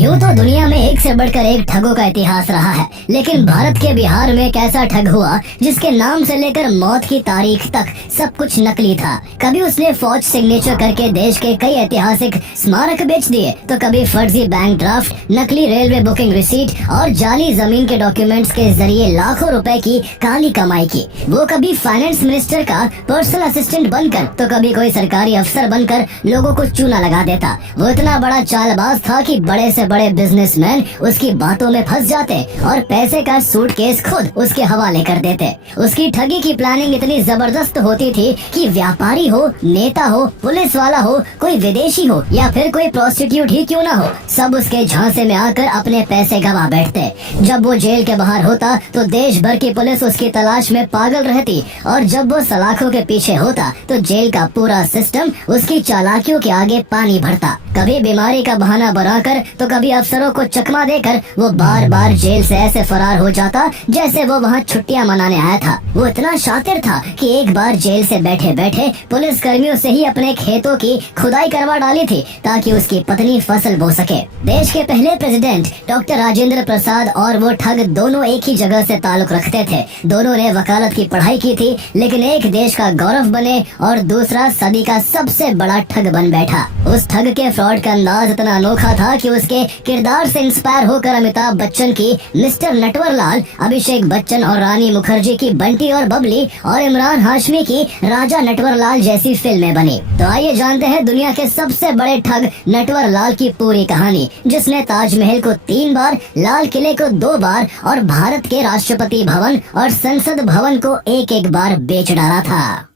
यूँ तो दुनिया में एक से बढ़कर एक ठगों का इतिहास रहा है, लेकिन भारत के बिहार में एक ऐसा ठग हुआ जिसके नाम से लेकर मौत की तारीख तक सब कुछ नकली था। कभी उसने फौज सिग्नेचर करके देश के कई ऐतिहासिक स्मारक बेच दिए, तो कभी फर्जी बैंक ड्राफ्ट, नकली रेलवे बुकिंग रिसीट और जाली जमीन के डॉक्यूमेंट्स के जरिए लाखों रुपए की काली कमाई की। वो कभी फाइनेंस मिनिस्टर का पर्सनल असिस्टेंट बनकर, तो कभी कोई सरकारी अफसर बनकर लोगों को चूना लगा देता। वो इतना बड़ा चालबाज था कि बड़े से बड़े बिजनेसमैन उसकी बातों में फंस जाते और पैसे का सूटकेस खुद उसके हवाले कर देते। उसकी ठगी की प्लानिंग इतनी जबरदस्त होती थी कि व्यापारी हो, नेता हो, पुलिस वाला हो, कोई विदेशी हो या फिर कोई प्रोस्टिट्यूट ही क्यों ना हो, सब उसके झांसे में आकर अपने पैसे गवा बैठते। जब वो जेल के बाहर होता तो देश भर की पुलिस उसकी तलाश में पागल रहती, और जब वो सलाखों के पीछे होता तो जेल का पूरा सिस्टम उसकी चालाकियों के आगे पानी भरता। कभी बीमारी का बहाना बनाकर, तो कभी अफसरों को चकमा देकर वो बार बार जेल से ऐसे फरार हो जाता जैसे वो वहाँ छुट्टियां मनाने आया था। वो इतना शातिर था कि एक बार जेल से बैठे बैठे पुलिस कर्मियों से ही अपने खेतों की खुदाई करवा डाली थी ताकि उसकी पत्नी फसल बो सके। देश के पहले प्रेसिडेंट डॉक्टर राजेंद्र प्रसाद और वो ठग दोनों एक ही जगह से ताल्लुक रखते थे। दोनों ने वकालत की पढ़ाई की थी, लेकिन एक देश का गौरव बने और दूसरा सदी का सबसे बड़ा ठग बन बैठा। उस ठग के फ्रॉड का अंदाज इतना अनोखा था कि उसके किरदार से इंस्पायर होकर अमिताभ बच्चन की मिस्टर नटवरलाल, अभिषेक बच्चन और रानी मुखर्जी की बंटी और बबली और इमरान हाशमी की राजा नटवरलाल जैसी फिल्में बनी। तो आइए जानते हैं दुनिया के सबसे बड़े ठग नटवरलाल की पूरी कहानी, जिसने ताजमहल को 3 बार, लाल किले को 2 बार और भारत के राष्ट्रपति भवन और संसद भवन को एक बार बेच डाला था।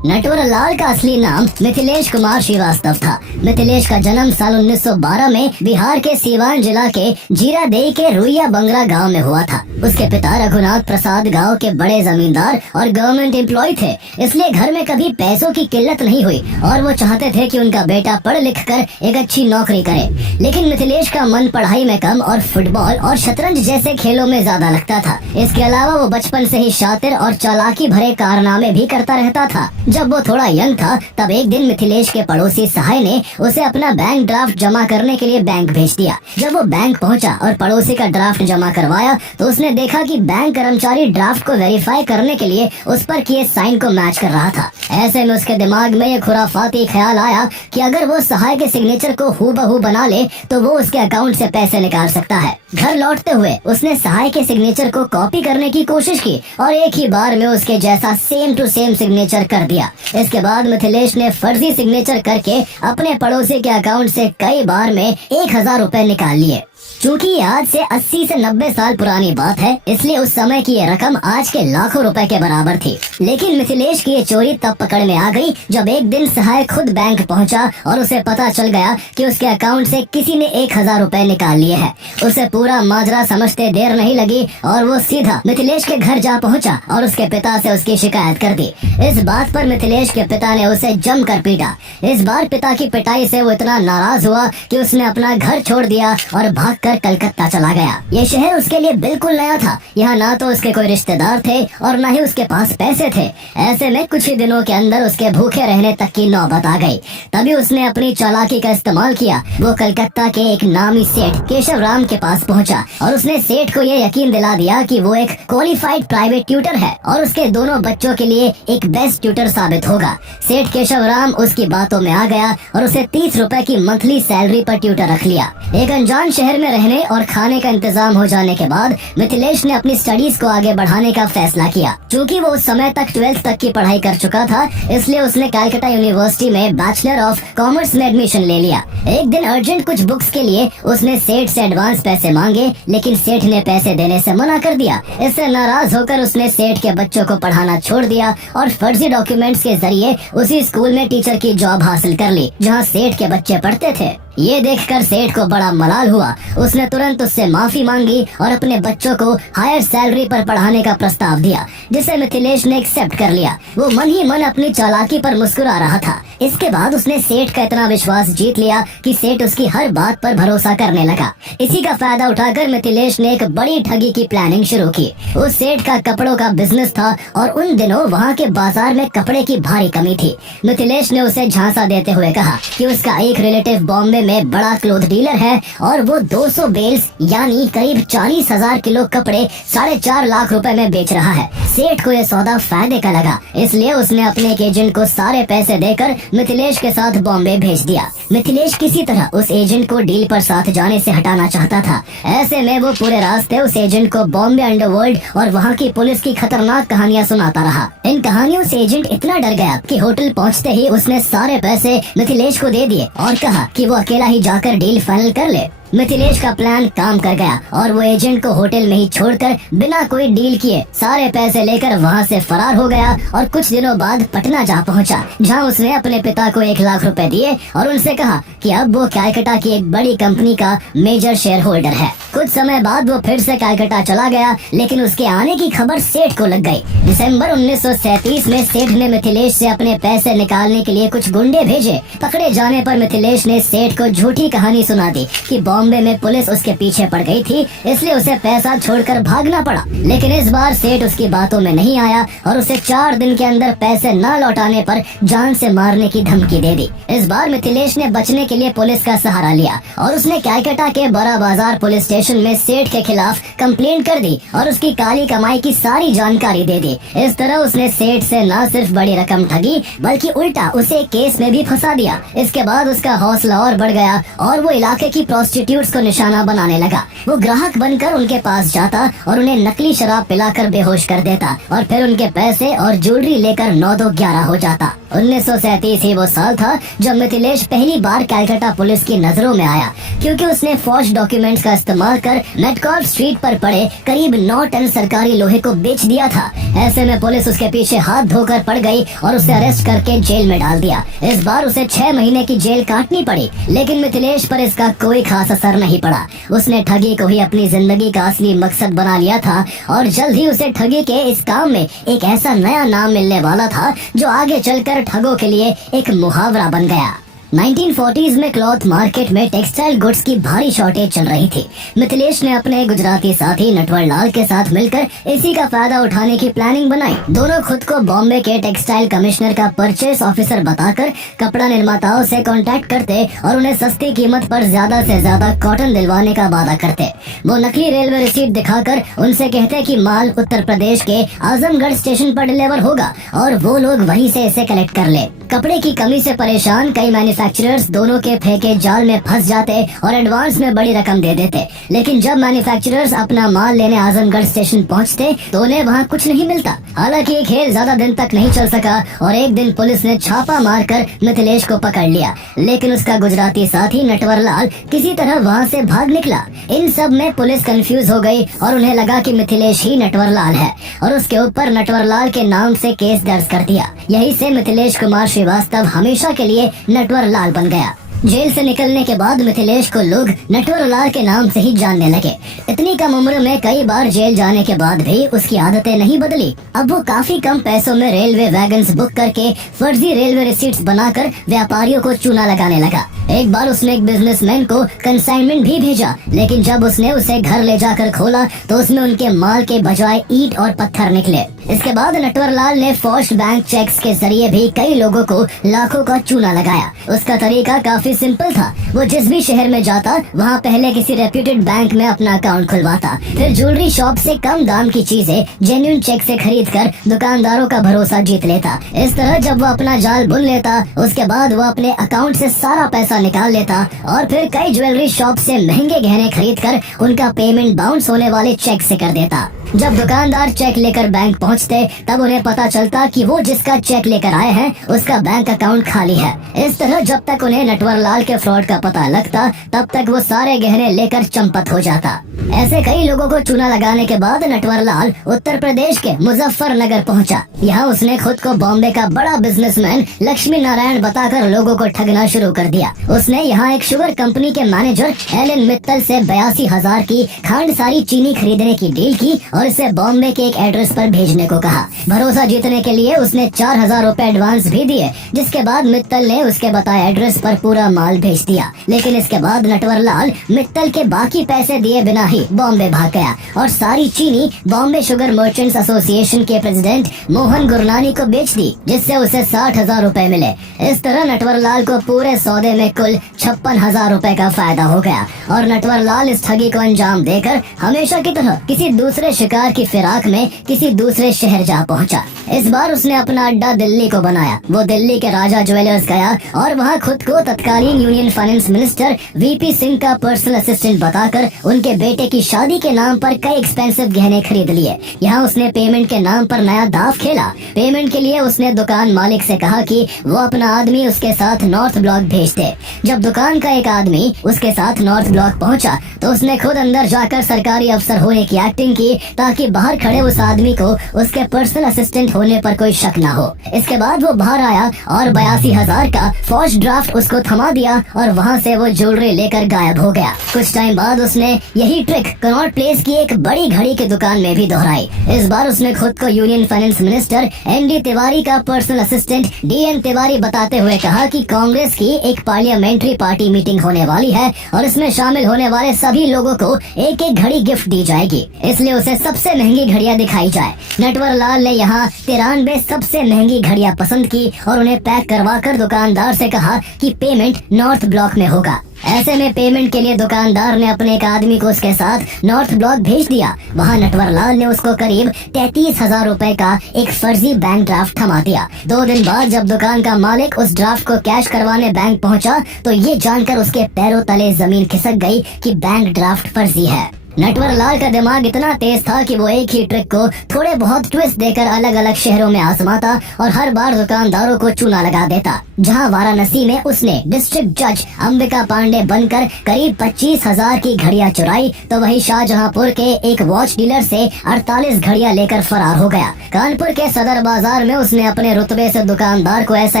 नटवरलाल का असली नाम मिथिलेश कुमार श्रीवास्तव था। मिथिलेश का जन्म साल 1912 में बिहार के सीवान जिला के जीरादेई के रुइया बंगरा गांव में हुआ था। उसके पिता रघुनाथ प्रसाद गांव के बड़े जमींदार और गवर्नमेंट एम्प्लॉय थे, इसलिए घर में कभी पैसों की किल्लत नहीं हुई और वो चाहते थे कि उनका बेटा पढ़ लिख कर एक अच्छी नौकरी करे। लेकिन मिथिलेश का मन पढ़ाई में कम और फुटबॉल और शतरंज जैसे खेलों में ज्यादा लगता था। इसके अलावा वो बचपन से ही शातिर और चालाकी भरे कारनामे भी करता रहता था। जब वो थोड़ा यंग था तब एक दिन मिथिलेश के पड़ोसी सहाय ने उसे अपना बैंक ड्राफ्ट जमा करने के लिए बैंक भेज दिया। जब वो बैंक पहुंचा और पड़ोसी का ड्राफ्ट जमा करवाया तो उसने देखा कि बैंक कर्मचारी ड्राफ्ट को वेरीफाई करने के लिए उस पर किए साइन को मैच कर रहा था। ऐसे में उसके दिमाग में ये खुराफाती ख्याल आया कि अगर वो सहाय के सिग्नेचर को हूबहू बना ले तो वो उसके अकाउंट से पैसे निकाल सकता है। घर लौटते हुए उसने सहाय के सिग्नेचर को कॉपी करने की कोशिश की और एक ही बार में उसके जैसा सेम टू सेम सिग्नेचर कर दिया। इसके बाद मिथिलेश ने फर्जी सिग्नेचर करके अपने पड़ोसी के अकाउंट से कई बार में 1000 रुपए निकाल लिए। चूँकि आज से 80 से 90 साल पुरानी बात है, इसलिए उस समय की ये रकम आज के लाखों रुपए के बराबर थी। लेकिन मिथिलेश की ये चोरी तब पकड़ में आ गई जब एक दिन सहाय खुद बैंक पहुंचा और उसे पता चल गया कि उसके अकाउंट से किसी ने 1000 रुपए निकाल लिए हैं। उसे पूरा माजरा समझते देर नहीं लगी और वो सीधा मिथिलेश के घर जा पहुंचा और उसके पिता से उसकी शिकायत कर दी। इस बात पर मिथिलेश के पिता ने उसे जमकर पीटा। इस बार पिता की पिटाई से वो इतना नाराज हुआ कि उसने अपना घर छोड़ दिया और भागकर कलकत्ता चला गया। ये शहर उसके लिए बिल्कुल नया था। यहाँ ना तो उसके कोई रिश्तेदार थे और न ही उसके पास पैसे थे। ऐसे में कुछ ही दिनों के अंदर उसके भूखे रहने तक की नौबत आ गई। तभी उसने अपनी चालाकी का इस्तेमाल किया। वो कलकत्ता के एक नामी सेठ केशव राम के पास पहुँचा और उसने सेठ को ये यकीन दिला दिया कि वो एक क्वालिफाइड प्राइवेट ट्यूटर है और उसके दोनों बच्चों के लिए एक बेस्ट ट्यूटर साबित होगा। सेठ केशव राम उसकी बातों में आ गया और उसे 30 रुपए की मंथली सैलरी पर ट्यूटर रख लिया। एक अनजान शहर में रहने और खाने का इंतजाम हो जाने के बाद मिथिलेश ने अपनी स्टडीज को आगे बढ़ाने का फैसला किया। चूँकि वो उस समय तक 12th तक की पढ़ाई कर चुका था, इसलिए उसने कलकत्ता यूनिवर्सिटी में बैचलर ऑफ कॉमर्स में एडमिशन ले लिया। एक दिन अर्जेंट कुछ बुक्स के लिए उसने सेठ से एडवांस पैसे मांगे, लेकिन सेठ ने पैसे देने से मना कर दिया। इससे नाराज होकर उसने सेठ के बच्चों को पढ़ाना छोड़ दिया और फर्जी डॉक्यूमेंट्स के जरिए उसी स्कूल में टीचर की जॉब हासिल कर ली जहाँ सेठ के बच्चे पढ़ते थे। ये देखकर सेठ को बड़ा मलाल हुआ। उसने तुरंत उससे माफी मांगी और अपने बच्चों को हायर सैलरी पर पढ़ाने का प्रस्ताव दिया, जिसे मिथिलेश ने एक्सेप्ट कर लिया। वो मन ही मन अपनी चालाकी पर मुस्कुरा रहा था। इसके बाद उसने सेठ का इतना विश्वास जीत लिया कि सेठ उसकी हर बात पर भरोसा करने लगा। इसी का फायदा उठाकर मिथिलेश ने एक बड़ी ठगी की प्लानिंग शुरू की। उस सेठ का कपड़ों का बिजनेस था और उन दिनों वहाँ के बाजार में कपड़े की भारी कमी थी। मिथिलेश ने उसे झांसा देते हुए कहा कि उसका एक रिलेटिव बॉम्बे में बड़ा क्लोथ डीलर है और वो 200 बेल्स यानी करीब 40,000 किलो कपड़े 4.5 लाख रुपए में बेच रहा है। सेठ को यह सौदा फायदे का लगा, इसलिए उसने अपने एक एजेंट को सारे पैसे देकर मिथिलेश के साथ बॉम्बे भेज दिया। मिथिलेश किसी तरह उस एजेंट को डील पर साथ जाने से हटाना चाहता था। ऐसे में वो पूरे रास्ते उस एजेंट को बॉम्बे अंडरवर्ल्ड और वहाँ की पुलिस की खतरनाक कहानियाँ सुनाता रहा। इन कहानियों से एजेंट इतना डर गया कि होटल पहुँचते ही उसने सारे पैसे मिथिलेश को दे दिए और कहा कि वो अकेला ही जाकर डील फाइनल कर ले। मिथिलेश का प्लान काम कर गया और वो एजेंट को होटल में ही छोड़कर बिना कोई डील किए सारे पैसे लेकर वहाँ से फरार हो गया और कुछ दिनों बाद पटना जा पहुँचा, जहाँ उसने अपने पिता को 1 लाख रुपए दिए और उनसे कहा कि अब वो कैलकाटा की एक बड़ी कंपनी का मेजर शेयर होल्डर है। कुछ समय बाद वो फिर से कैलकाटा चला गया, लेकिन उसके आने की खबर सेठ को लग गई। दिसंबर 1937 में सेठ ने मिथिलेश से अपने पैसे निकालने के लिए कुछ गुंडे भेजे। पकड़े जाने पर मिथिलेश ने सेठ को झूठी कहानी सुना दी कि बॉम्बे में पुलिस उसके पीछे पड़ गई थी, इसलिए उसे पैसा छोड़कर भागना पड़ा। लेकिन इस बार सेठ उसकी बातों में नहीं आया और उसे 4 दिन के अंदर पैसे न लौटाने पर जान से मारने की धमकी दे दी। इस बार मिथिलेश ने बचने के लिए पुलिस का सहारा लिया और उसने कैलकाटा के बड़ा बाजार पुलिस स्टेशन में सेठ के खिलाफ कंप्लेंट कर दी और उसकी काली कमाई की सारी जानकारी दे दी। इस तरह उसने सेठ से न सिर्फ बड़ी रकम ठगी बल्कि उल्टा उसे केस में भी फंसा दिया। इसके बाद उसका हौसला और बढ़ गया और वो इलाके की प्रोस्टिट्यूट्स को निशाना बनाने लगा। वो ग्राहक बनकर उनके पास जाता और उन्हें नकली शराब पिलाकर बेहोश कर देता और फिर उनके पैसे और ज्वेलरी लेकर 9-2-11 हो जाता। 1937 ही वो साल था जब मिथिलेश पहली बार कैलकाटा पुलिस की नजरों में आया, क्योंकि उसने फॉर्ज डॉक्यूमेंट्स का इस्तेमाल कर मेटकॉर्प स्ट्रीट पर पड़े करीब 9 टन सरकारी लोहे को बेच दिया था। ऐसे में पुलिस उसके पीछे हाथ धोकर पड़ गई और उसे अरेस्ट करके जेल में डाल दिया। इस बार उसे 6 महीने की जेल काटनी पड़ी, लेकिन मिथिलेश पर इसका कोई खास असर नहीं पड़ा। उसने ठगी को ही अपनी जिंदगी का असली मकसद बना लिया था और जल्द ही उसे ठगी के इस काम में एक ऐसा नया नाम मिलने वाला था जो आगे चलकर ठगों के लिए एक मुहावरा बन गया। 1940s में क्लॉथ मार्केट में टेक्सटाइल गुड्स की भारी शॉर्टेज चल रही थी। मिथिलेश ने अपने गुजराती साथी नटवर लाल के साथ मिलकर इसी का फायदा उठाने की प्लानिंग बनाई। दोनों खुद को बॉम्बे के टेक्सटाइल कमिश्नर का परचेस ऑफिसर बताकर कपड़ा निर्माताओं से कांटेक्ट करते और उन्हें सस्ती कीमत पर ज्यादा से ज्यादा कॉटन दिलवाने का वादा करते। वो नकली रेलवे रिसीट दिखाकर उनसे कहते कि माल उत्तर प्रदेश के आजमगढ़ स्टेशन पर डिलीवर होगा और वो लोग वहीं से इसे कलेक्ट कर ले। कपड़े की कमी से परेशान कई मैन्युफैक्चरर्स दोनों के फेंके जाल में फंस जाते और एडवांस में बड़ी रकम दे देते। लेकिन जब मैन्युफैक्चरर्स अपना माल लेने आजमगढ़ स्टेशन पहुंचते तो उन्हें वहां कुछ नहीं मिलता। हालांकि ये खेल ज्यादा दिन तक नहीं चल सका और एक दिन पुलिस ने छापा मारकर मिथिलेश को पकड़ लिया, लेकिन उसका गुजराती साथी नटवर लाल किसी तरह वहां से भाग निकला। इन सब में पुलिस कंफ्यूज हो गई और उन्हें लगा कि मिथिलेश ही नटवर लाल है और उसके ऊपर नटवर लाल के नाम से केस दर्ज कर दिया। यही से मिथिलेश कुमार श्रीवास्तव हमेशा के लिए नटवर लाल बन गया। जेल से निकलने के बाद मिथिलेश को लोग नटवर लाल के नाम से ही जानने लगे। इतनी कम उम्र में कई बार जेल जाने के बाद भी उसकी आदतें नहीं बदली। अब वो काफी कम पैसों में रेलवे वैगन्स बुक करके फर्जी रेलवे रिसीट्स बनाकर व्यापारियों को चूना लगाने लगा। एक बार उसने एक बिजनेसमैन को कंसाइनमेंट भी भेजा, लेकिन जब उसने उसे घर ले जाकर खोला तो उसमें उनके माल के बजाय ईंट और पत्थर निकले। इसके बाद नटवर लाल ने फॉर्ज्ड बैंक चेक्स के जरिए भी कई लोगों को लाखों का चूना लगाया। उसका तरीका काफी सिंपल था। वो जिस भी शहर में जाता वहाँ पहले किसी रेप्यूटेड बैंक में अपना अकाउंट खुलवाता, फिर ज्वेलरी शॉप से कम दाम की चीजें जेन्युइन चेक से खरीदकर दुकानदारों का भरोसा जीत लेता। इस तरह जब वो अपना जाल बुन लेता, उसके बाद वो अपने अकाउंट से सारा पैसा निकाल लेता और फिर कई ज्वेलरी शॉप से महंगे गहने खरीदकर उनका पेमेंट बाउंस होने वाले चेक से कर देता। जब दुकानदार चेक लेकर बैंक पहुंचते तब उन्हें पता चलता कि वो जिसका चेक लेकर आए हैं उसका बैंक अकाउंट खाली है। इस तरह जब तक उन्हें नटवर लाल के फ्रॉड का पता लगता तब तक वो सारे गहने लेकर चंपत हो जाता। ऐसे कई लोगों को चूना लगाने के बाद नटवरलाल उत्तर प्रदेश के मुजफ्फरनगर पहुंचा। यहाँ उसने खुद को बॉम्बे का बड़ा बिजनेसमैन लक्ष्मी नारायण बताकर लोगों को ठगना शुरू कर दिया। उसने यहाँ एक शुगर कंपनी के मैनेजर एलन मित्तल से 82,000 की खांड सारी चीनी खरीदने की डील की और इसे बॉम्बे के एक एड्रेस पर भेजने को कहा। भरोसा जीतने के लिए उसने 4,000 रूपए एडवांस भी दिए, जिसके बाद मित्तल ने उसके बताए एड्रेस पर पूरा माल भेज दिया। लेकिन इसके बाद नटवरलाल मित्तल के बाकी पैसे दिए बिना ही बॉम्बे भाग गया और सारी चीनी बॉम्बे शुगर मर्चेंट्स एसोसिएशन के प्रेसिडेंट मोहन गुरनानी को बेच दी, जिससे उसे 60,000 रूपए मिले। इस तरह नटवरलाल को पूरे सौदे में कुल 56,000 रूपए का फायदा हो गया और नटवरलाल इस ठगी को अंजाम देकर हमेशा की तरह किसी दूसरे शिकार की फिराक में किसी दूसरे शहर जा पहुंचा। इस बार उसने अपना अड्डा दिल्ली को बनाया। वो दिल्ली के राजा ज्वेलर्स गया और वहां खुद को तत्कालीन union finance minister VP Singh का पर्सनल असिस्टेंट बताकर उनके बेटे की शादी के नाम पर कई एक्सपेंसिव गहने खरीद लिए। यहाँ उसने पेमेंट के नाम पर नया दाव खेला। पेमेंट के लिए उसने दुकान मालिक से कहा कि वो अपना आदमी उसके साथ नॉर्थ ब्लॉक भेज दे। जब दुकान का एक आदमी उसके साथ नॉर्थ ब्लॉक पहुंचा तो उसने खुद अंदर जाकर सरकारी अफसर होने की एक्टिंग की ताकि बाहर खड़े उस आदमी को उसके पर्सनल असिस्टेंट होने पर कोई शक न हो। इसके बाद वो बाहर आया और 82,000 का फौज ड्राफ्ट उसको थमा दिया और वहाँ से वो ज्वेलरी लेकर गायब हो गया। कुछ टाइम बाद उसने यही ट्रिक कनॉट प्लेस की एक बड़ी घड़ी की दुकान में भी दोहराई। इस बार उसने खुद को union finance minister N D Tiwari का पर्सनल असिस्टेंट डीएन तिवारी बताते हुए कहा कि कांग्रेस की एक पार्लियामेंट्री पार्टी मीटिंग होने वाली है और इसमें शामिल होने वाले सभी लोगों को एक एक घड़ी गिफ्ट दी जाएगी, इसलिए उसे सबसे महंगी घड़ियां दिखाई जाए। नटवरलाल ने यहाँ 93 सबसे महंगी घड़ियां पसंद की और उन्हें पैक करवाकर दुकानदार से कहा कि पेमेंट नॉर्थ ब्लॉक में होगा। ऐसे में पेमेंट के लिए दुकानदार ने अपने एक आदमी को उसके साथ नॉर्थ ब्लॉक भेज दिया। वहाँ नटवरलाल ने उसको करीब 33,000 रूपए का एक फर्जी बैंक ड्राफ्ट थमा दिया। 2 दिन बाद जब दुकान का मालिक उस ड्राफ्ट को कैश करवाने बैंक पहुँचा तो ये जानकर उसके पैरों तले जमीन खिसक गई कि बैंक ड्राफ्ट फर्जी है। नटवरलाल का दिमाग इतना तेज था कि वो एक ही ट्रिक को थोड़े बहुत ट्विस्ट देकर अलग अलग शहरों में आजमाता और हर बार दुकानदारों को चूना लगा देता। जहां वाराणसी में उसने डिस्ट्रिक्ट जज अंबिका पांडे बनकर करीब 25,000 की घड़ियां चुराई, तो वही शाहजहांपुर के एक वॉच डीलर से 48 घड़ियां लेकर फरार हो गया। कानपुर के सदर बाजार में उसने अपने रुतबे से दुकानदार को ऐसा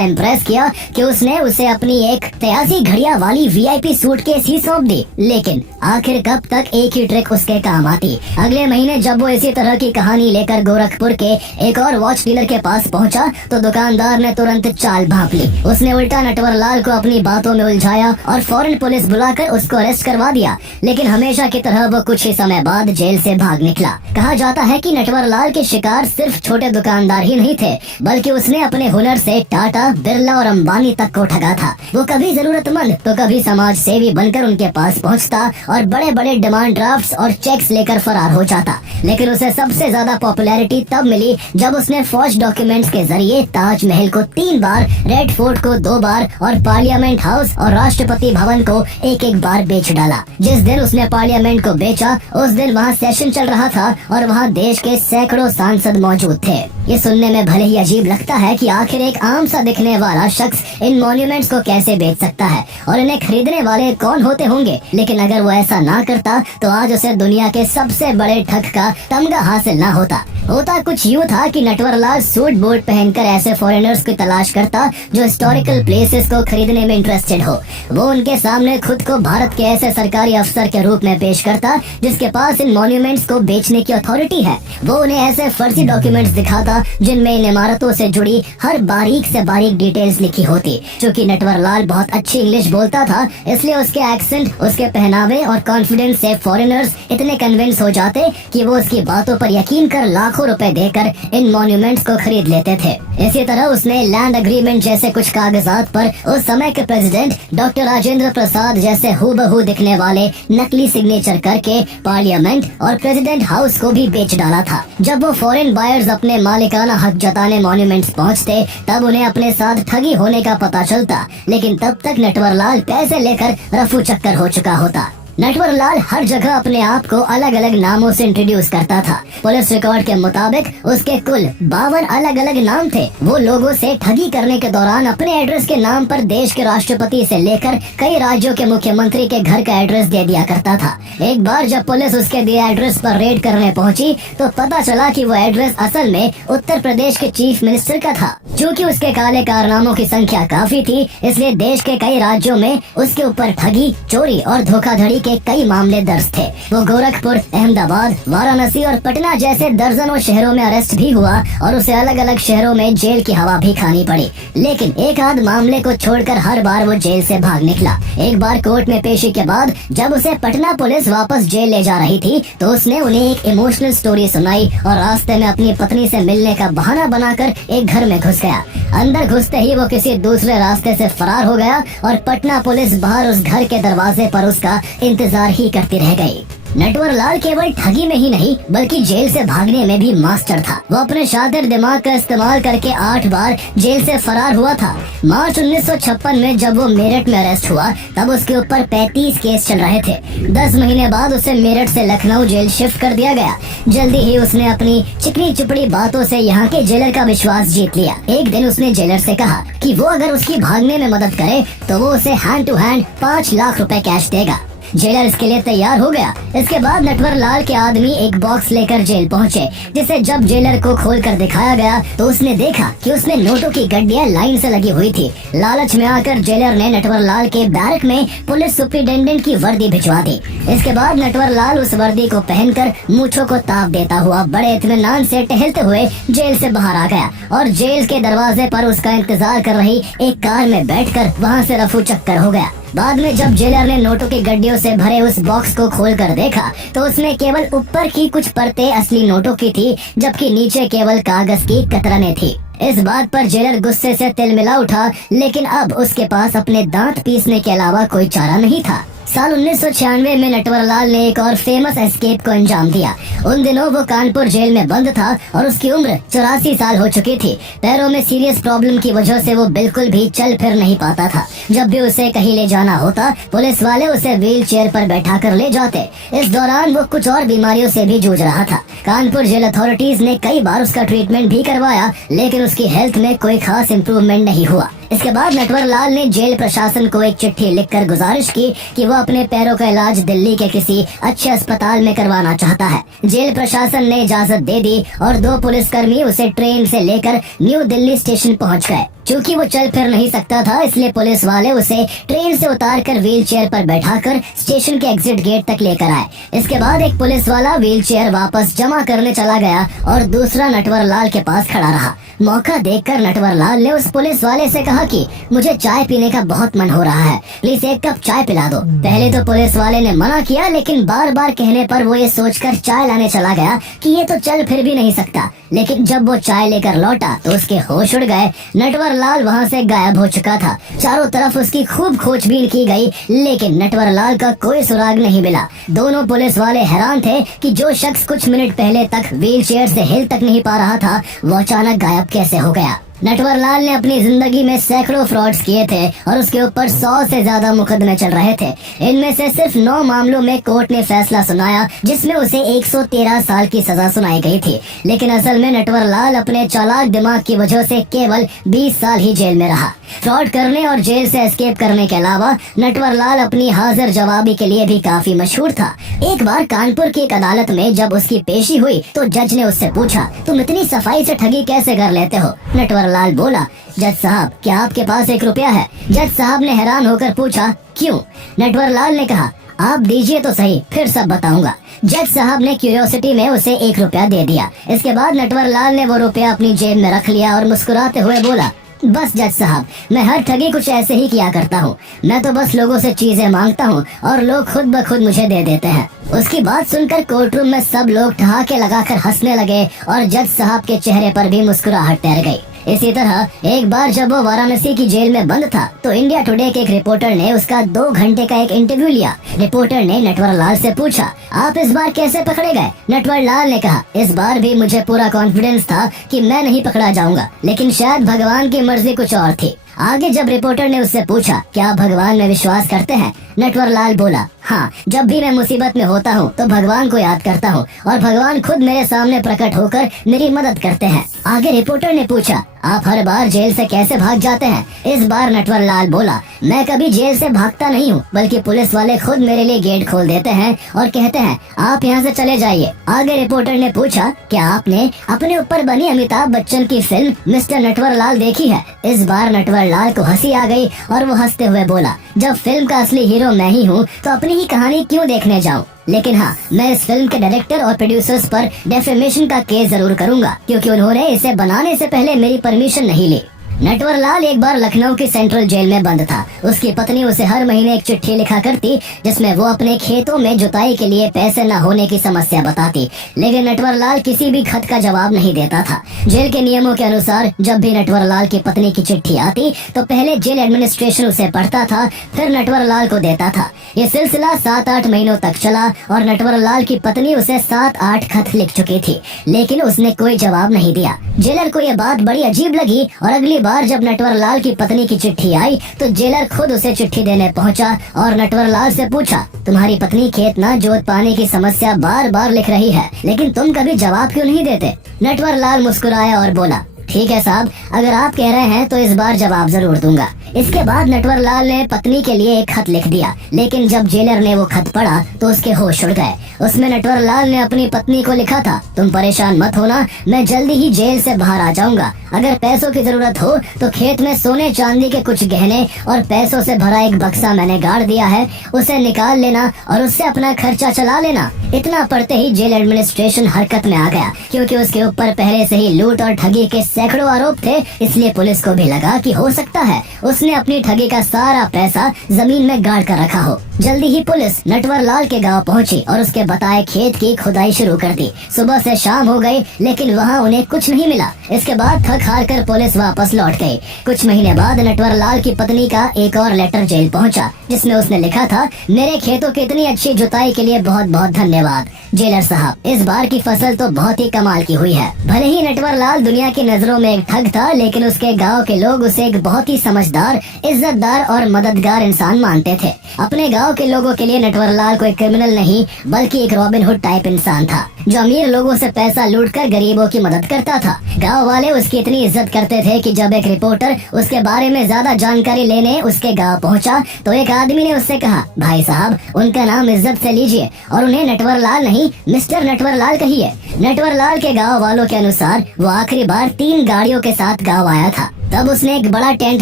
इम्प्रेस किया कि उसने उसे अपनी एक 83 घड़ियां वाली VIP सूटकेस ही सौंप दी। लेकिन आखिर कब तक एक ही ट्रिक उसके काम आती। अगले महीने जब वो इसी तरह की कहानी लेकर गोरखपुर के एक और वॉच डीलर के पास पहुंचा तो दुकानदार ने तुरंत चाल भांप ली। उसने उल्टा नटवरलाल को अपनी बातों में उलझाया और फौरन पुलिस बुलाकर उसको अरेस्ट करवा दिया। लेकिन हमेशा की तरह वो कुछ ही समय बाद जेल से भाग निकला। कहा जाता है कि नटवरलाल के शिकार सिर्फ छोटे दुकानदार ही नहीं थे, बल्कि उसने अपने हुनर से टाटा, बिरला और अंबानी तक को ठगा था। वो कभी जरूरतमंद तो कभी समाज सेवी बनकर उनके पास पहुंचता और बड़े बड़े डिमांड ड्राफ्ट्स और चेक्स लेकर फरार हो जाता। लेकिन उसे सबसे ज्यादा पॉपुलैरिटी तब मिली जब उसने फौज डॉक्यूमेंट्स के जरिए ताजमहल को 3 बार, रेड फोर्ट को 2 बार और पार्लियामेंट हाउस और राष्ट्रपति भवन को एक एक बार बेच डाला। जिस दिन उसने पार्लियामेंट को बेचा उस दिन वहाँ सेशन चल रहा था और वहाँ देश के सैकड़ों सांसद मौजूद थे। ये सुनने में भले ही अजीब लगता है कि आखिर एक आम सा दिखने वाला शख्स इन मॉन्यूमेंट्स को कैसे बेच सकता है और इन्हें खरीदने वाले कौन होते होंगे। लेकिन अगर वो ऐसा ना करता तो आज उसे दुनिया के सबसे बड़े ठग का तमगा हासिल ना होता। होता कुछ यूँ था कि नटवरलाल सूट बूट पहनकर ऐसे फॉरेनर्स की तलाश करता जो हिस्टोरिकल प्लेसेस को खरीदने में इंटरेस्टेड हो। वो उनके सामने खुद को भारत के ऐसे सरकारी अफसर के रूप में पेश करता जिसके पास इन मॉन्यूमेंट्स को बेचने की अथॉरिटी है। वो उन्हें ऐसे फर्जी डॉक्यूमेंट्स दिखाता जिनमें इन इमारतों से जुड़ी हर बारीक से बारीक डिटेल्स लिखी होती। चूँकि नटवरलाल बहुत अच्छी इंग्लिश बोलता था इसलिए उसके एक्सेंट, उसके पहनावे और कॉन्फिडेंस से फॉरेनर्स इतने कन्विंस हो जाते कि वो उसकी बातों पर यकीन कर लाखों रुपए देकर इन मॉन्यूमेंट्स को खरीद लेते थे। इसी तरह उसने लैंड एग्रीमेंट जैसे कुछ कागजात पर उस समय के प्रेसिडेंट डॉक्टर राजेंद्र प्रसाद जैसे हूबहू दिखने वाले नकली सिग्नेचर करके पार्लियामेंट और प्रेसिडेंट हाउस को भी बेच डाला था। जब वो फॉरेन बायर्स अपने मालिकाना हक जताने मॉन्यूमेंट्स पहुंचते तब उन्हें अपने साथ ठगी होने का पता चलता। लेकिन तब तक नटवरलाल पैसे लेकर रफू चक्कर हो चुका होता। नटवर लाल हर जगह अपने आप को अलग अलग नामों से इंट्रोड्यूस करता था। पुलिस रिकॉर्ड के मुताबिक उसके कुल 52 अलग अलग नाम थे। वो लोगों से ठगी करने के दौरान अपने एड्रेस के नाम पर देश के राष्ट्रपति से लेकर कई राज्यों के मुख्यमंत्री के घर का एड्रेस दे दिया करता था। एक बार जब पुलिस उसके दिए एड्रेस पर रेड करने पहुंची तो पता चला कि वो एड्रेस असल में उत्तर प्रदेश के चीफ मिनिस्टर का था। क्योंकि उसके काले कारनामों की संख्या काफी थी, इसलिए देश के कई राज्यों में उसके ऊपर ठगी, चोरी और धोखाधड़ी के कई मामले दर्ज थे। वो गोरखपुर, अहमदाबाद, वाराणसी और पटना जैसे दर्जनों शहरों में अरेस्ट भी हुआ और उसे अलग अलग शहरों में जेल की हवा भी खानी पड़ी। लेकिन एक आध मामले को छोड़कर हर बार वो जेल से भाग निकला। एक बार कोर्ट में पेशी के बाद जब उसे पटना पुलिस वापस जेल ले जा रही थी तो उसने उन्हें एक इमोशनल स्टोरी सुनाई और रास्ते में अपनी पत्नी से मिलने का बहाना बनाकर एक घर में घुस गया। अंदर घुसते ही वो किसी दूसरे रास्ते से फरार हो गया और पटना पुलिस बाहर उस घर के दरवाजे पर उसका इंतजार ही करती रह गई। नटवर लाल केवल ठगी में ही नहीं बल्कि जेल से भागने में भी मास्टर था। वो अपने शातिर दिमाग का इस्तेमाल करके 8 बार जेल से फरार हुआ था। मार्च 1956 में जब वो मेरठ में अरेस्ट हुआ तब उसके ऊपर 35 केस चल रहे थे। 10 महीने बाद उसे मेरठ से लखनऊ जेल शिफ्ट कर दिया गया। जल्दी ही उसने अपनी चिकनी चुपड़ी बातों से यहाँ के जेलर का विश्वास जीत लिया। एक दिन उसने जेलर से कहा कि वो अगर उसकी भागने में मदद करे तो वो उसे हैंड टू हैंड 5 लाख रुपए कैश देगा। जेलर इसके लिए तैयार हो गया। इसके बाद नटवर लाल के आदमी एक बॉक्स लेकर जेल पहुंचे, जिसे जब जेलर को खोलकर दिखाया गया तो उसने देखा कि उसमें नोटों की गड्डियां लाइन से लगी हुई थी। लालच में आकर जेलर ने नटवर लाल के बैरक में पुलिस सुपरिटेंडेंट की वर्दी भिजवा दी। इसके बाद नटवर लाल उस वर्दी को पहनकर मूंछों को ताप देता हुआ बड़े इत्मीनान से टहलते हुए जेल से बाहर आ गया और जेल के दरवाजे पर उसका इंतजार कर रही एक कार में बैठकर वहां से रफू चक्कर हो गया। बाद में जब जेलर ने नोटों की गड्डियों से भरे उस बॉक्स को खोलकर देखा तो उसमें केवल ऊपर की कुछ परतें असली नोटों की थी, जबकि नीचे केवल कागज की कतरनें थी। इस बात पर जेलर गुस्से से तिलमिला उठा, लेकिन अब उसके पास अपने दांत पीसने के अलावा कोई चारा नहीं था। साल 1996 में नटवर लाल ने एक और फेमस एस्केप को अंजाम दिया। उन दिनों वो कानपुर जेल में बंद था और उसकी उम्र 84 साल हो चुकी थी। पैरों में सीरियस प्रॉब्लम की वजह से वो बिल्कुल भी चल फिर नहीं पाता था। जब भी उसे कहीं ले जाना होता पुलिस वाले उसे व्हील चेयर पर बैठा कर ले जाते। इस दौरान वो कुछ और बीमारियों से भी जूझ रहा था। कानपुर जेल अथॉरिटीज ने कई बार उसका ट्रीटमेंट भी करवाया, लेकिन उसकी हेल्थ में कोई खास इम्प्रूवमेंट नहीं हुआ। इसके बाद नटवर लाल ने जेल प्रशासन को एक चिट्ठी लिखकर गुजारिश की कि वो अपने पैरों का इलाज दिल्ली के किसी अच्छे अस्पताल में करवाना चाहता है। जेल प्रशासन ने इजाजत दे दी और 2 पुलिसकर्मी उसे ट्रेन से लेकर न्यू दिल्ली स्टेशन पहुंच गए। क्योंकि वो चल फिर नहीं सकता था, इसलिए पुलिस वाले उसे ट्रेन से उतारकर व्हील चेयर पर बैठाकर स्टेशन के एग्जिट गेट तक लेकर आए। इसके बाद एक पुलिस वाला व्हील चेयर वापस जमा करने चला गया और दूसरा नटवर लाल के पास खड़ा रहा। मौका देखकर नटवर लाल ने उस पुलिस वाले से कहा कि मुझे चाय पीने का बहुत मन हो रहा है, प्लीज एक कप चाय पिला दो। पहले तो पुलिस वाले ने मना किया, लेकिन बार बार कहने पर वो ये सोचकर चाय लाने चला गया कि ये तो चल फिर भी नहीं सकता। लेकिन जब वो चाय लेकर लौटा तो उसके होश उड़ गए। नटवर लाल वहाँ से गायब हो चुका था। चारों तरफ उसकी खूब खोजबीन की गई, लेकिन नटवर लाल का कोई सुराग नहीं मिला। दोनों पुलिस वाले हैरान थे कि जो शख्स कुछ मिनट पहले तक व्हील चेयर से हिल तक नहीं पा रहा था वो अचानक गायब कैसे हो गया। नटवर लाल ने अपनी जिंदगी में सैकड़ों फ्रॉड्स किए थे और उसके ऊपर 100 से ज्यादा मुकदमे चल रहे थे। इनमें से सिर्फ 9 मामलों में कोर्ट ने फैसला सुनाया, जिसमें उसे 113 साल की सजा सुनाई गई थी। लेकिन असल में नटवर लाल अपने चालाक दिमाग की वजह से केवल 20 साल ही जेल में रहा। फ्रॉड करने और जेल से एस्केप करने के अलावा नटवर लाल अपनी हाजिर जवाबी के लिए भी काफी मशहूर था। एक बार कानपुर की एक अदालत में जब उसकी पेशी हुई तो जज ने उससे पूछा, तुम इतनी सफाई से ठगी कैसे कर लेते हो? नटवर लाल बोला, जज साहब क्या आपके पास 1 रुपया है? जज साहब ने हैरान होकर पूछा, क्यों? नटवर लाल ने कहा, आप दीजिए तो सही, फिर सब बताऊंगा। जज साहब ने क्यूरियोसिटी में उसे 1 रुपया दे दिया। इसके बाद नटवर लाल ने वो रुपया अपनी जेब में रख लिया और मुस्कुराते हुए बोला, बस जज साहब, मैं हर ठगी कुछ ऐसे ही किया करता हूँ। मैं तो बस लोगों से चीजें मांगता हूँ और लोग खुद ब खुद मुझे दे देते हैं। उसकी बात सुनकर कोर्टरूम में सब लोग ठहाके लगाकर हंसने लगे और जज साहब के चेहरे पर भी मुस्कुराहट तैर गई। इसी तरह एक बार जब वो वाराणसी की जेल में बंद था तो इंडिया टुडे के एक रिपोर्टर ने उसका 2 घंटे का एक इंटरव्यू लिया। रिपोर्टर ने नटवर लाल से पूछा, आप इस बार कैसे पकड़े गए? नटवर लाल ने कहा, इस बार भी मुझे पूरा कॉन्फिडेंस था कि मैं नहीं पकड़ा जाऊंगा, लेकिन शायद भगवान की मर्जी कुछ और थी। आगे जब रिपोर्टर ने उससे पूछा, क्या आप भगवान में विश्वास करते हैं? नटवर लाल बोला, हाँ, जब भी मैं मुसीबत में होता हूँ तो भगवान को याद करता हूँ और भगवान खुद मेरे सामने प्रकट होकर मेरी मदद करते हैं। आगे रिपोर्टर ने पूछा, आप हर बार जेल से कैसे भाग जाते हैं? इस बार नटवर लाल बोला, मैं कभी जेल से भागता नहीं हूँ, बल्कि पुलिस वाले खुद मेरे लिए गेट खोल देते हैं और कहते हैं आप यहाँ से चले जाइए। आगे रिपोर्टर ने पूछा, क्या आपने अपने ऊपर बनी अमिताभ बच्चन की फिल्म मिस्टर नटवर लाल देखी है? इस बार नटवर लाल को हंसी आ गई और वो हंसते हुए बोला, जब फिल्म का असली हीरो मैं ही हूँ तो अपनी ही कहानी क्यों देखने जाऊँ? लेकिन हाँ, मैं इस फिल्म के डायरेक्टर और प्रोड्यूसर्स पर डेफेमेशन का केस जरूर करूंगा, क्योंकि उन्होंने इसे बनाने से पहले मेरी परमिशन नहीं ली। नटवर लाल एक बार लखनऊ की सेंट्रल जेल में बंद था। उसकी पत्नी उसे हर महीने एक चिट्ठी लिखा करती, जिसमें वो अपने खेतों में जुताई के लिए पैसे न होने की समस्या बताती, लेकिन नटवर लाल किसी भी खत का जवाब नहीं देता था। जेल के नियमों के अनुसार जब भी नटवर लाल की पत्नी की चिट्ठी आती तो पहले जेल एडमिनिस्ट्रेशन उसे पढ़ता था, फिर नटवर लाल को देता था। ये सिलसिला 7-8 महीनों तक चला और नटवर लाल की पत्नी उसे 7-8 खत लिख चुकी थी, लेकिन उसने कोई जवाब नहीं दिया। जेलर को यह बात बड़ी अजीब लगी और अगली बार जब नटवर लाल की पत्नी की चिट्ठी आई तो जेलर खुद उसे चिट्ठी देने पहुंचा और नटवर लाल से पूछा, तुम्हारी पत्नी खेत न जोत पाने की समस्या बार बार लिख रही है, लेकिन तुम कभी जवाब क्यों नहीं देते? नटवर लाल मुस्कुराया और बोला, ठीक है साहब, अगर आप कह रहे हैं तो इस बार जवाब जरूर दूंगा। इसके बाद नटवर लाल ने पत्नी के लिए एक खत लिख दिया, लेकिन जब जेलर ने वो खत पढ़ा तो उसके होश उड़ गए। उसमें नटवर लाल ने अपनी पत्नी को लिखा था, तुम परेशान मत होना, मैं जल्दी ही जेल से बाहर आ जाऊंगा। अगर पैसों की जरूरत हो तो खेत में सोने चांदी के कुछ गहने और पैसों से भरा एक बक्सा मैंने गाड़ दिया है, उसे निकाल लेना और उससे अपना खर्चा चला लेना। इतना पढ़ते ही जेल एडमिनिस्ट्रेशन हरकत में आ गया, क्योंकि उसके ऊपर पहले से ही लूट और ठगी के सैकड़ों आरोप थे। इसलिए पुलिस को भी लगा कि हो सकता है उसने अपनी ठगी का सारा पैसा जमीन में गाड़ कर रखा हो। जल्दी ही पुलिस नटवर लाल के गांव पहुंची और उसके बताए खेत की खुदाई शुरू कर दी। सुबह से शाम हो गई, लेकिन वहां उन्हें कुछ नहीं मिला। इसके बाद थक हार कर पुलिस वापस लौट गई। कुछ महीने बाद नटवर लाल की पत्नी का एक और लेटर जेल पहुंचा, जिसमें उसने लिखा था, मेरे खेतों की इतनी अच्छी जुताई के लिए बहुत बहुत धन्यवाद जेलर साहब, इस बार की फसल तो बहुत ही कमाल की हुई है। भले ही नटवर लाल दुनिया की नजरों में एक ठग था, लेकिन उसके गांव के लोग उसे एक बहुत ही समझदार, इज्जतदार और मददगार इंसान मानते थे। अपने गांव के लोगों के लिए नटवर लाल कोई क्रिमिनल नहीं, बल्कि एक रॉबिन हुड टाइप इंसान था, जो अमीर लोगों से पैसा लूटकर गरीबों की मदद करता था। गांव वाले उसकी इतनी इज्जत करते थे कि जब एक रिपोर्टर उसके बारे में ज्यादा जानकारी लेने उसके गांव पहुंचा तो एक आदमी ने उससे कहा, भाई साहब, उनका नाम इज्जत से लीजिए और उन्हें नटवर लाल नहीं, मिस्टर नटवर लाल कहिए। नटवर लाल के गांव वालों के अनुसार वो आखिरी बार 3 गाड़ियों के साथ गांव आया था। तब उसने एक बड़ा टेंट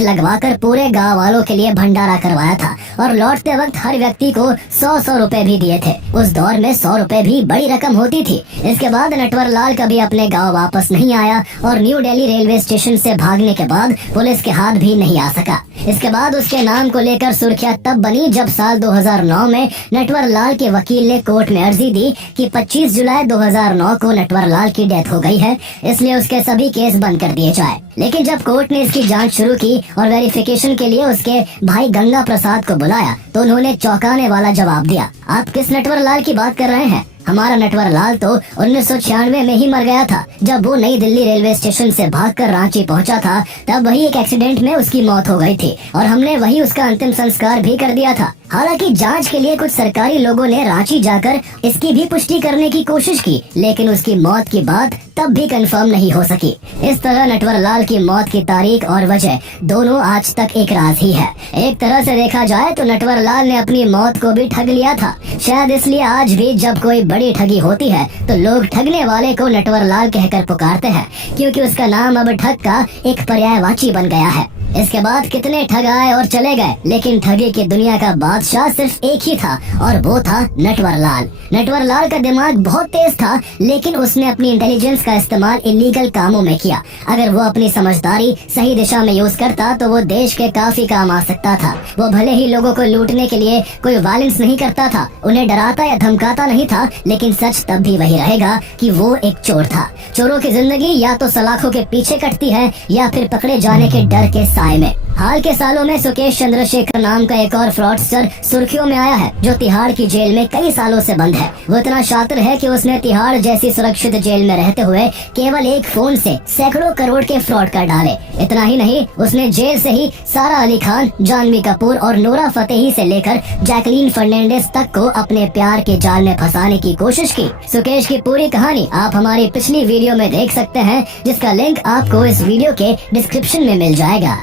लगवाकर पूरे गांव वालों के लिए भंडारा करवाया था और लौटते वक्त हर व्यक्ति को 100-100 रुपए भी दिए थे। उस दौर में 100 रुपए भी बड़ी रकम होती थी। इसके बाद नटवर लाल कभी अपने गांव वापस नहीं आया और न्यू दिल्ली रेलवे स्टेशन से भागने के बाद पुलिस के हाथ भी नहीं आ सका। इसके बाद उसके नाम को लेकर सुर्खियां तब बनी जब साल 2009 में नटवर लाल के वकील ने कोर्ट में अर्जी दी कि 25 जुलाई 2009 को नटवर लाल की डेथ हो गई है, इसलिए उसके सभी केस बंद कर दिए जाए। लेकिन जब कोर्ट ने इसकी जांच शुरू की और वेरिफिकेशन के लिए उसके भाई गंगा प्रसाद को बुलाया तो उन्होंने चौंकाने वाला जवाब दिया, आप किस नटवर लाल की बात कर रहे हैं? हमारा नटवर लाल तो 1996 में ही मर गया था। जब वो नई दिल्ली रेलवे स्टेशन से भागकर रांची पहुंचा था, तब वही एक एक्सीडेंट में उसकी मौत हो गई थी और हमने वही उसका अंतिम संस्कार भी कर दिया था। हालांकि जांच के लिए कुछ सरकारी लोगों ने रांची जाकर इसकी भी पुष्टि करने की कोशिश की, लेकिन उसकी मौत की बात तब भी कंफर्म नहीं हो सकी। इस तरह नटवर लाल की मौत की तारीख और वजह दोनों आज तक एक राज ही है। एक तरह से देखा जाए तो नटवर लाल ने अपनी मौत को भी ठग लिया था। शायद इसलिए आज भी जब कोई बड़ी ठगी होती है तो लोग ठगने वाले को नटवर लाल कहकर पुकारते हैं, क्योंकि उसका नाम अब ठग का एक पर्यायवाची बन गया है। इसके बाद कितने ठग आए और चले गए, लेकिन ठगी की दुनिया का बादशाह सिर्फ एक ही था और वो था नटवर लाल। नटवर लाल का दिमाग बहुत तेज था, लेकिन उसने अपनी इंटेलिजेंस का इस्तेमाल इलीगल कामों में किया। अगर वो अपनी समझदारी सही दिशा में यूज करता तो वो देश के काफी काम आ सकता था। वो भले ही लोगों को लूटने के लिए कोई वायलेंस नहीं करता था, उन्हें डराता या धमकाता नहीं था, लेकिन सच तब भी वही रहेगा कि वो एक चोर था। चोरों की जिंदगी या तो सलाखों के पीछे कटती है या फिर पकड़े जाने के डर के साए में। हाल के सालों में सुकेश चंद्रशेखर नाम का एक और फ्रॉडस्टर सुर्खियों में आया है, जो तिहाड़ की जेल में कई सालों से बंद है। वो इतना शातिर है कि उसने तिहाड़ जैसी सुरक्षित जेल में रहते हुए केवल एक फोन से सैकड़ों करोड़ के फ्रॉड कर डाले। इतना ही नहीं, उसने जेल से ही सारा अली खान, जानवी कपूर और नोरा फतेही से लेकर जैकलीन फर्नांडिस तक को अपने प्यार के जाल में फंसाने की कोशिश की। सुकेश की पूरी कहानी आप हमारी पिछली वीडियो में देख सकते हैं, जिसका लिंक आपको इस वीडियो के डिस्क्रिप्शन में मिल जाएगा।